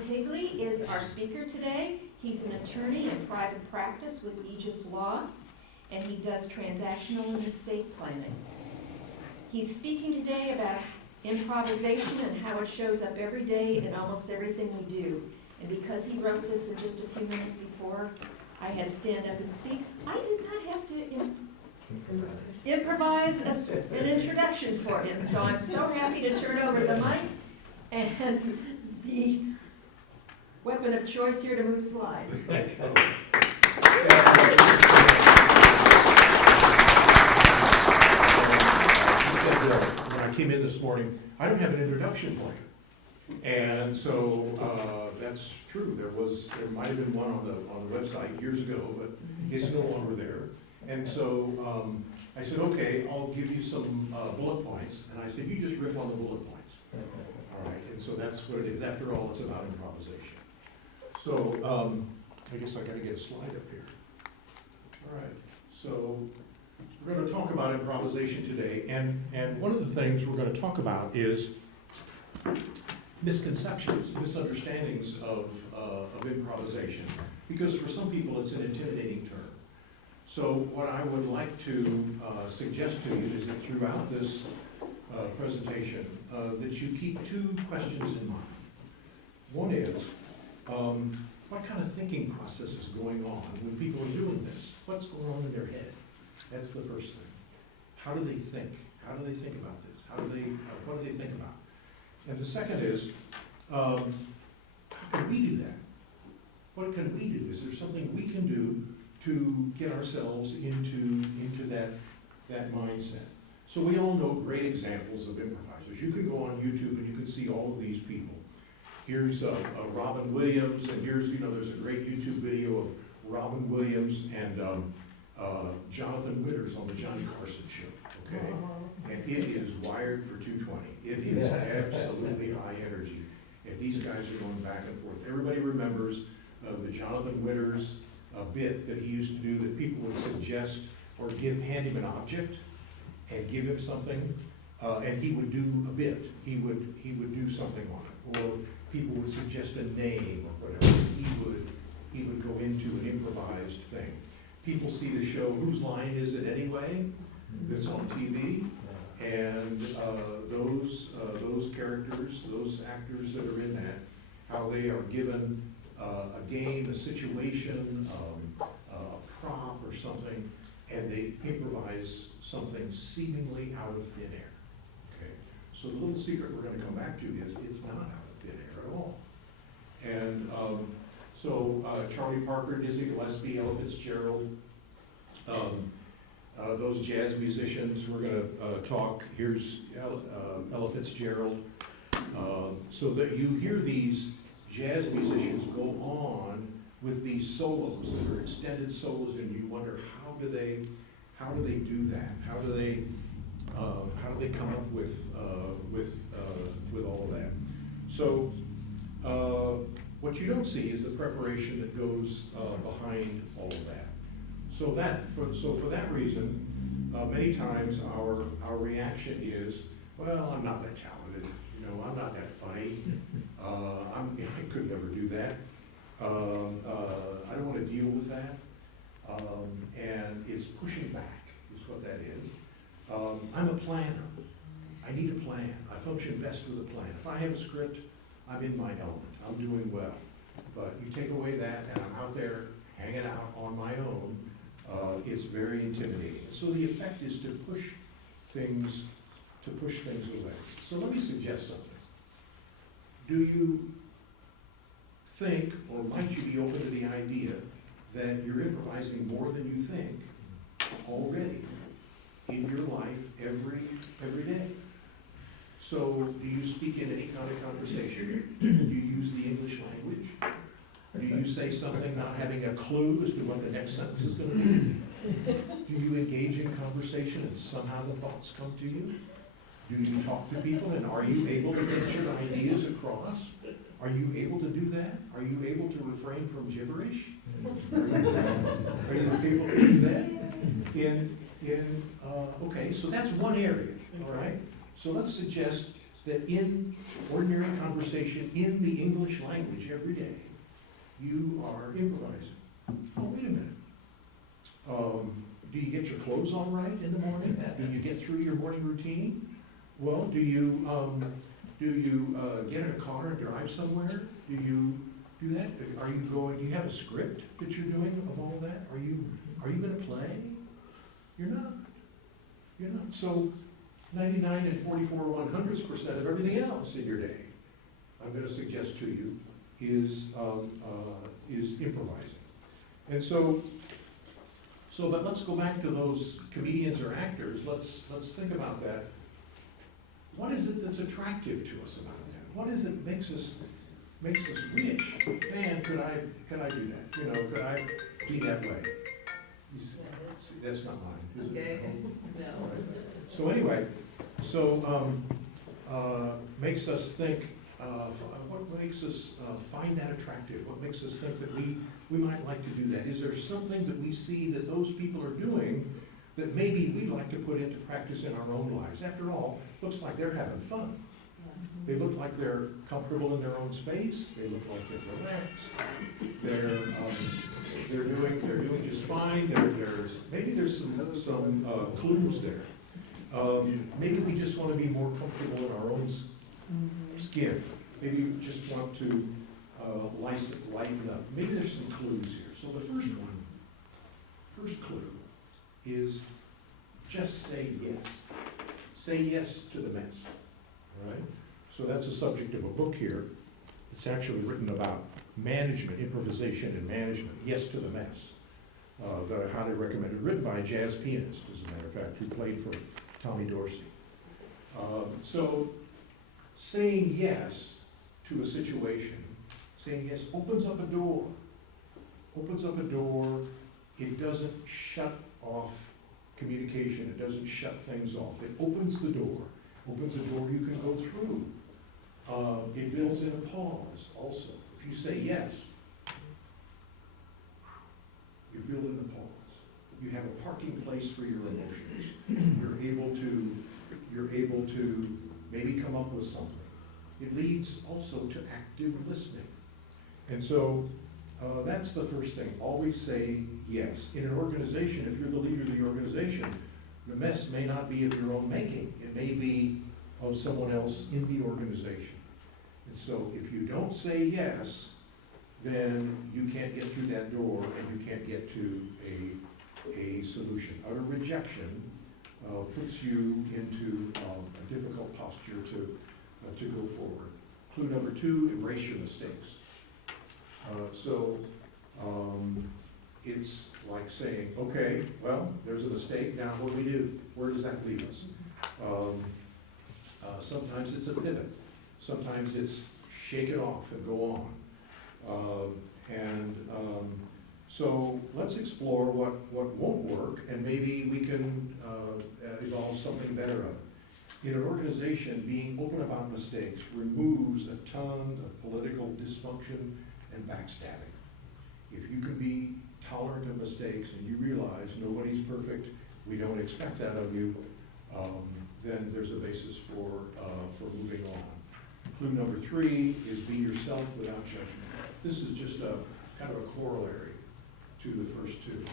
Higley is our speaker today. He's an attorney in private practice with Aegis Law, and he does transactional and estate planning. He's speaking today about improvisation and how it shows up every day in almost everything we do. And because he wrote this in just a few minutes before I had to stand up and speak, I did not have to improvise an introduction for him. So I'm so happy to turn over the mic and the weapon of choice here to move slides. When I came in this morning, I don't have an introduction for you. And so that's true. There might have been one on the website years ago, but it's no longer there. And so I said, okay, I'll give you some bullet points. And I said, you just riff on the bullet points. All right, and so that's what it is. After all, it's about improvisation. So I guess I got to get a slide up here. All right, so we're going to talk about improvisation today. And one of the things we're going to talk about is misconceptions, misunderstandings of improvisation. Because for some people, it's an intimidating term. So what I would like to suggest to you is that throughout this presentation, that you keep two questions in mind. One is, what kind of thinking process is going on when people are doing this? What's going on in their head? That's the first thing. How do they think? How do they think about this? What do they think about? And the second is, how can we do that? What can we do? Is there something we can do to get ourselves into that mindset? So we all know great examples of improvisers. You could go on YouTube and you could see all of these people. Here's Robin Williams, and here's, there's a great YouTube video of Robin Williams and Jonathan Witters on the Johnny Carson show, okay? And it is wired for 220. It is absolutely high energy. And these guys are going back and forth. Everybody remembers the Jonathan Witters bit that he used to do, that people would suggest or hand him an object and give him something, and he would do a bit. He would do something on it, or people would suggest a name or whatever. He would go into an improvised thing. People see the show Whose Line Is It Anyway? That's on TV, and those characters, those actors that are in that, how they are given a game, a situation, a prop or something, and they improvise something seemingly out of thin air. Okay, so the little secret we're going to come back to is it's not out of thin air at all. And so Charlie Parker, Dizzy Gillespie, Ella Fitzgerald, those jazz musicians, we're going to talk. Here's Ella Fitzgerald. So that you hear these jazz musicians go on with these solos that are extended solos, and you wonder how do they do that? How do they come up with all of that? So what you don't see is the preparation that goes behind all of that. So for that reason, many times our reaction is, well, I'm not that talented. I'm not that funny. I could never do that. I don't want to deal with that. And it's pushing back, is what that is. I'm a planner. I need a plan. I function best with a plan. If I have a script, I'm in my element. I'm doing well. But you take away that, and I'm out there hanging out on my own. It's very intimidating. So the effect is to push things away. So let me suggest something. Do you think, or might you be open to the idea that you're improvising more than you think already in your life every day? So do you speak in any kind of conversation? Do you use the English language? Do you say something not having a clue as to what the next sentence is going to be? Do you engage in conversation and somehow the thoughts come to you? Do you talk to people, and are you able to get your ideas across? Are you able to do that? Are you able to refrain from gibberish? Are you able to do that? Okay, so that's one area, all right? So let's suggest that in ordinary conversation in the English language every day, you are improvising. Oh, wait a minute. Do you get your clothes all right in the morning? Do you get through your morning routine? Well, do you get in a car and drive somewhere? Do you do that? Are you going, do you have a script that you're doing of all that? Are you gonna play? You're not. You're not. So 99 and 44/100% of everything else in your day, I'm gonna suggest to you, is improvising. And but let's go back to those comedians or actors. Let's think about that. What is it that's attractive to us about that? What is it that makes us rich? Man, could I do that? You know, could I be that way? You see, that's not mine, is it? Okay. No. All right. So anyway, makes us think, what makes us find that attractive? What makes us think that we might like to do that? Is there something that we see that those people are doing that maybe we'd like to put into practice in our own lives? After all, looks like they're having fun. They look like they're comfortable in their own space. They look like they're relaxed. They're doing just fine. Maybe there's some clues there. Maybe we just want to be more comfortable in our own skin. Maybe we just want to lighten up. Maybe there's some clues here. So the first clue is just say yes. Say yes to the mess. All right? So that's the subject of a book here. It's actually written about management, improvisation and management. Yes to the mess. That I highly recommend it. Written by a jazz pianist, as a matter of fact, who played for Tommy Dorsey. So saying yes to a situation, saying yes opens up a door. Opens up a door. It doesn't shut off communication. It doesn't shut things off. It opens the door. Opens a door you can go through. It builds in a pause also. If you say yes, you build in the pause. You have a parking place for your emotions. You're able to maybe come up with something. It leads also to active listening. And so that's the first thing. Always say yes. In an organization, if you're the leader of the organization, the mess may not be of your own making. It may be of someone else in the organization. And so if you don't say yes, then you can't get through that door and you can't get to a solution. Utter rejection puts you into a difficult posture to go forward. Clue number 2, embrace your mistakes. It's like saying, okay, well, there's a mistake, now what do we do? Where does that leave us? Sometimes it's a pivot. Sometimes it's shake it off and go on. So let's explore what won't work, and maybe we can evolve something better of it. In an organization, being open about mistakes removes a ton of political dysfunction and backstabbing. If you can be tolerant of mistakes and you realize nobody's perfect, we don't expect that of you, then there's a basis for moving on. Clue number 3 is be yourself without judgment. This is just a kind of a corollary to the first 2.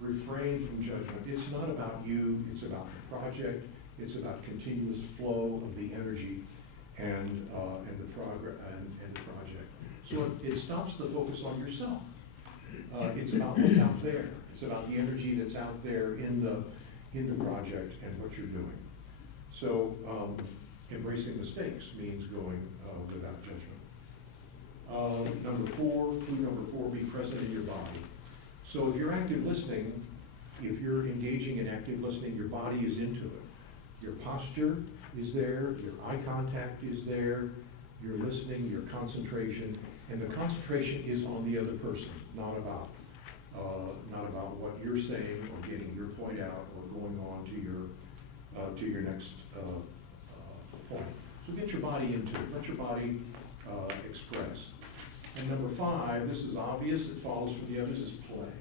Refrain from judgment. It's not about you, it's about the project, it's about continuous flow of the energy and the progress and the project. So it stops the focus on yourself. It's about what's out there. It's about the energy that's out there in the project and what you're doing. So embracing mistakes means going without judgment. Clue number 4, be present in your body. So if you're active listening, if you're engaging in active listening, your body is into it. Your posture is there, your eye contact is there, your listening, your concentration, and the concentration is on the other person, not about what you're saying or getting your point out or going on to your next point. So get your body into it. Let your body express. And number 5, this is obvious, it follows from the others, is play.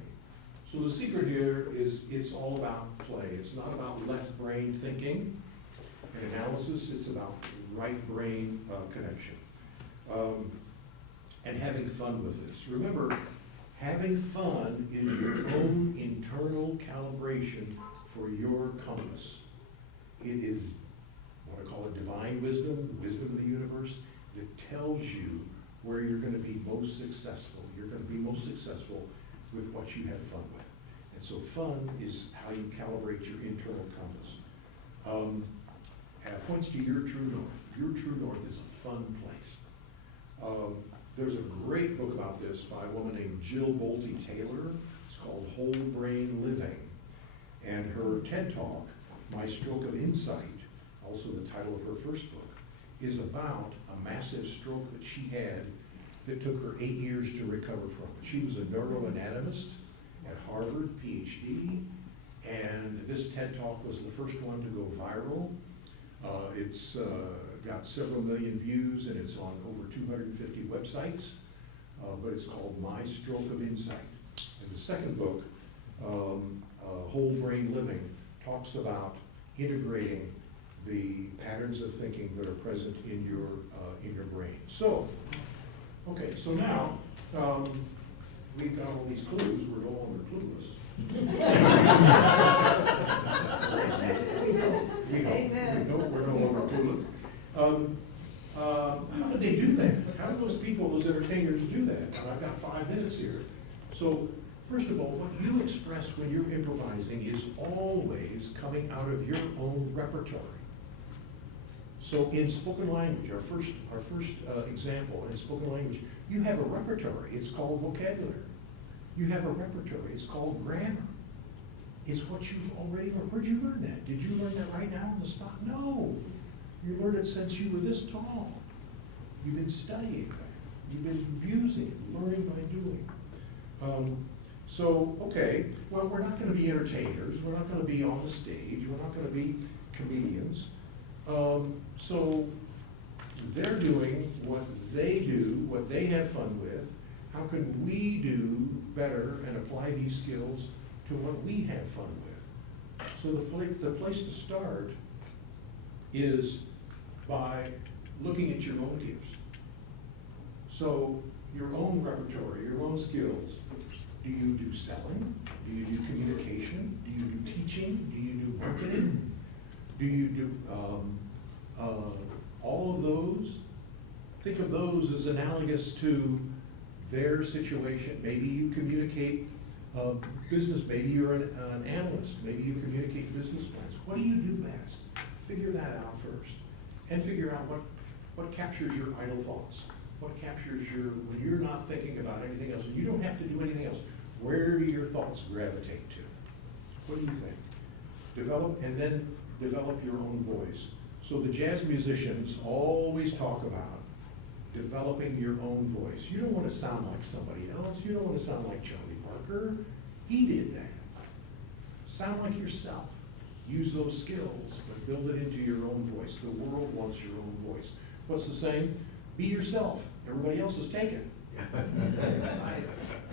So the secret here is it's all about play. It's not about left brain thinking, and analysis, it's about right brain connection. And having fun with this. Remember, having fun is your own internal calibration for your compass. It is, I want to call it divine wisdom, wisdom of the universe, that tells you where you're going to be most successful. You're going to be most successful with what you have fun with. And so fun is how you calibrate your internal compass. And it points to your true north. Your true north is a fun place. There's a great book about this by a woman named Jill Bolte Taylor. It's called Whole Brain Living. And her TED Talk, My Stroke of Insight, also the title of her first book, is about a massive stroke that she had that took her 8 years to recover from. She was a neuroanatomist at Harvard, PhD, and this TED Talk was the first one to go viral. It's got several million views, and it's on over 250 websites, but it's called My Stroke of Insight. And the second book, Whole Brain Living, talks about integrating the patterns of thinking that are present in your brain. So, okay, so now we've got all these clues. We're no longer clueless. we know we're no longer clueless. How did they do that? How do those people, those entertainers, do that? And I've got 5 minutes here. So, first of all, what you express when you're improvising is always coming out of your own repertoire. So in spoken language, our first example in spoken language, you have a repertoire. It's called vocabulary. You have a repertoire. It's called grammar. It's what you've already learned. Where'd you learn that? Did you learn that right now on the spot? No. You learned it since you were this tall. You've been studying that. You've been using it, learning by doing. So, okay, well, we're not going to be entertainers. We're not going to be on the stage. We're not going to be comedians. So they're doing what they do, what they have fun with. How can we do better and apply these skills to what we have fun with? So the place to start is by looking at your own gifts. So your own repertoire, your own skills. Do you do selling? Do you do communication? Do you do teaching? Do you do marketing? Do you do all of those? Think of those as analogous to their situation. Maybe you communicate business, maybe you're an analyst, maybe you communicate business plans. What do you do best? Figure that out first. And figure out what captures your idle thoughts. What captures when you're not thinking about anything else, and you don't have to do anything else, where do your thoughts gravitate to? What do you think? Develop your own voice. So the jazz musicians always talk about developing your own voice. You don't want to sound like somebody else. You don't want to sound like Charlie Parker. He did that. Sound like yourself. Use those skills, but build it into your own voice. The world wants your own voice. What's the saying? Be yourself. Everybody else is taken.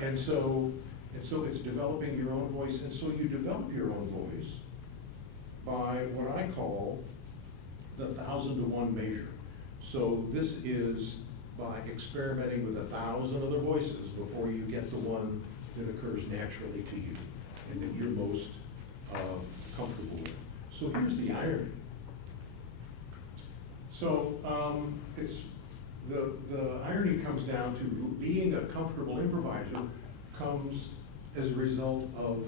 And so it's developing your own voice. And so you develop your own voice by what I call the 1,000-to-1 measure. So this is by experimenting with 1,000 other voices before you get the one that occurs naturally to you and that you're most comfortable with. So here's the irony. So it's the irony comes down to being a comfortable improviser comes as a result of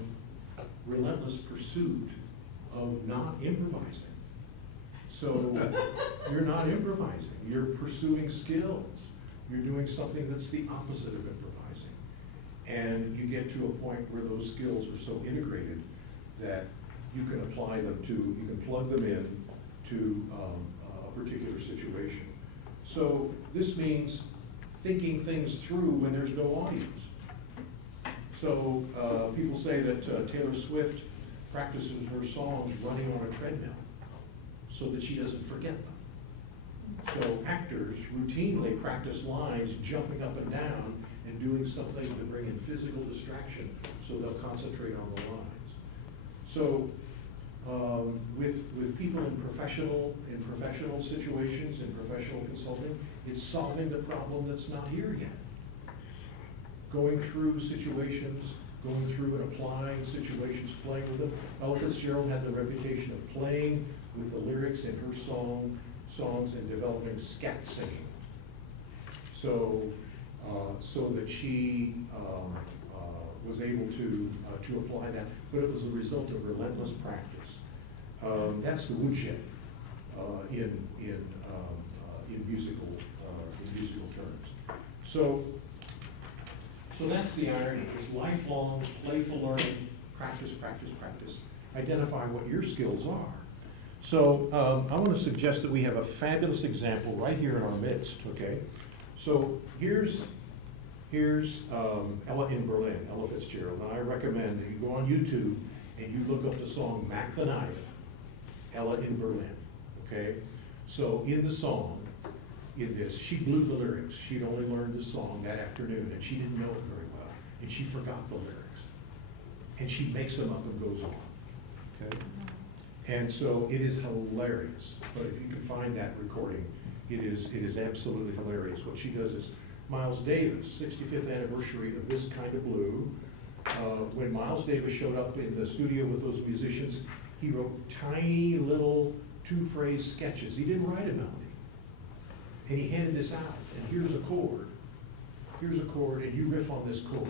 relentless pursuit of not improvising. So you're not improvising, you're pursuing skills. You're doing something that's the opposite of improvising. And you get to a point where those skills are so integrated that you can apply them you can plug them in to a particular situation. So this means thinking things through when there's no audience. So people say that Taylor Swift practices her songs running on a treadmill so that she doesn't forget them. So actors routinely practice lines jumping up and down and doing something to bring in physical distraction so they'll concentrate on the lines. So with people in professional situations, in professional consulting, it's solving the problem that's not here yet. Going through situations, going through and applying situations, playing with them. Ella Fitzgerald had the reputation of playing with the lyrics in her songs and developing scat singing. So that she was able to apply that, but it was a result of relentless practice. That's the woodshed in musical terms. So that's the irony. It's lifelong, playful learning, practice, practice, practice. Identify what your skills are. So I want to suggest that we have a fabulous example right here in our midst, okay? So here's Ella in Berlin, Ella Fitzgerald, and I recommend that you go on YouTube and you look up the song Mac the Knife, Ella in Berlin, okay? So in the song, in this, she blew the lyrics. She'd only learned the song that afternoon, and she didn't know it very well, and she forgot the lyrics. And she makes them up and goes on, okay? And so it is hilarious, but if you can find that recording, it is absolutely hilarious. What she does is, Miles Davis, 65th anniversary of This Kind of Blue. When Miles Davis showed up in the studio with those musicians, he wrote tiny little two-phrase sketches. He didn't write a melody. And he handed this out, and here's a chord, and you riff on this chord.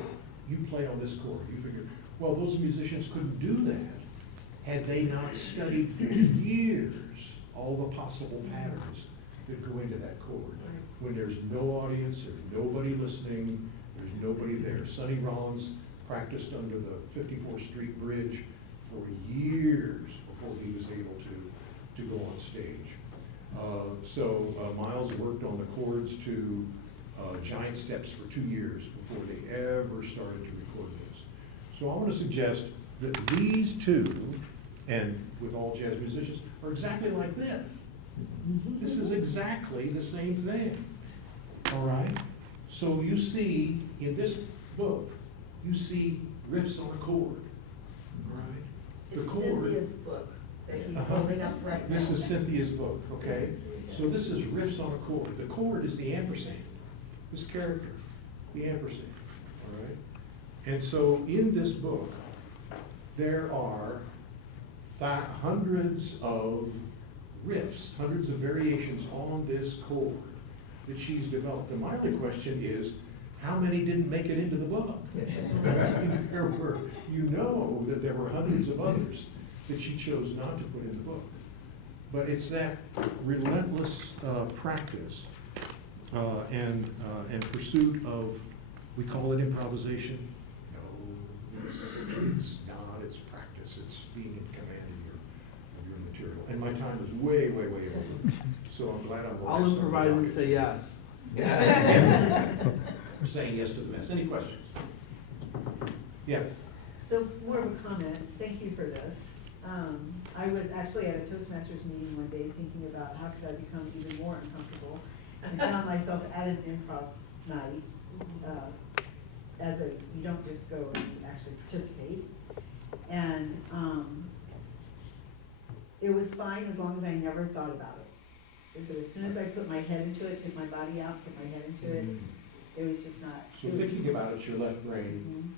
You play on this chord. You figure, well, those musicians couldn't do that had they not studied for years all the possible patterns that go into that chord. When there's no audience, there's nobody listening, there's nobody there. Sonny Rollins practiced under the 54th Street Bridge for years before he was able to go on stage. Miles worked on the chords to Giant Steps for 2 years before they ever started to record this. So I want to suggest that these two, and with all jazz musicians, are exactly like this. This is exactly the same thing, all right? So you see, in this book, you see riffs on a chord, all right? It's Cynthia's book that he's holding up right now. This is Cynthia's book, okay? So this is riffs on a chord. The chord is the ampersand, this character, the ampersand, all right? And so in this book, there are hundreds of riffs, hundreds of variations on this chord that she's developed. And my only question is, how many didn't make it into the book? There were, you know that there were hundreds of others that she chose not to put in the book. But it's that relentless practice and pursuit of, we call it improvisation. No, it's not, it's practice. It's being in command of your material. And my time is way, way, way over. So I'm glad I'm the last. I'll improvise and say yes. I'm saying yes to the mess. Any questions? Yes. So more of a comment, thank you for this. I was actually at a Toastmasters meeting one day thinking about how could I become even more uncomfortable, and found myself at an improv night. You don't just go and you actually participate. And it was fine as long as I never thought about it. But as soon as I put my head into it, took my body out, put my head into it, it was just not. So thinking about it's your left brain,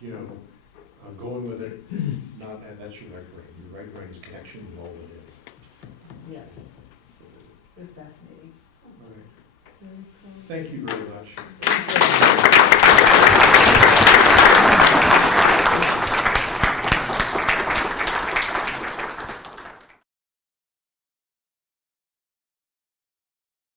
you know, going with it, not, and that's your right brain. Your right brain's connection with all it is. Yes, it was fascinating. All right. Thank you very much.